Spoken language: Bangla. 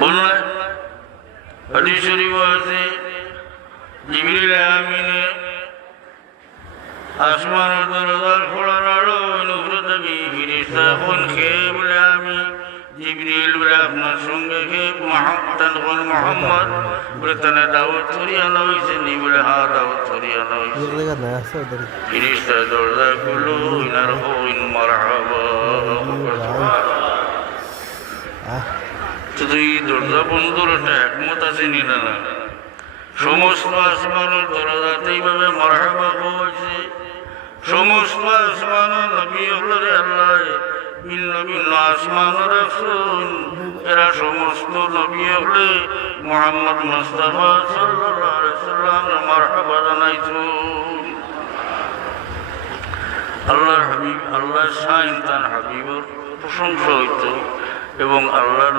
বললেন হাদিস শরীফ আছে জিবরিল আমিনে আসমানের দরজা খোলা রাখলো উপরে থেকে ফেরেশতা ফোন খেয়ে বলে আমি জিবরিল বলে আপনার সঙ্গে খেয়ে মোহাম্মদ বলে তারা দাওয়াত ছড়িয়ে আনা হয়েছে নি বলে হ্যাঁ দাওয়াত ছড়িয়ে আনা হয়েছে ফেরেশতা দরজা খুললো ইনার হইন মারহাবা শুধু এই দরজা বন্ধুর একটা একমত আছে নিনা না সমস্ত আসমানের দরজাতে এইভাবে মারহাবা হয়েছে সমস্ত আসমানের নবী হলো রে আল্লাহ ভিন্ন ভিন্ন আসমান রাখুন এরা সমস্ত নবী হলে মুহাম্মদ মুস্তাফা সাল্লাল্লাহু আলাইহি ওয়াসাল্লাম মারহাবা জানাইছো আল্লাহর হাবিব আল্লাহর শাইন তার হাবিবের প্রশংসা হইত এবং আল্লাহর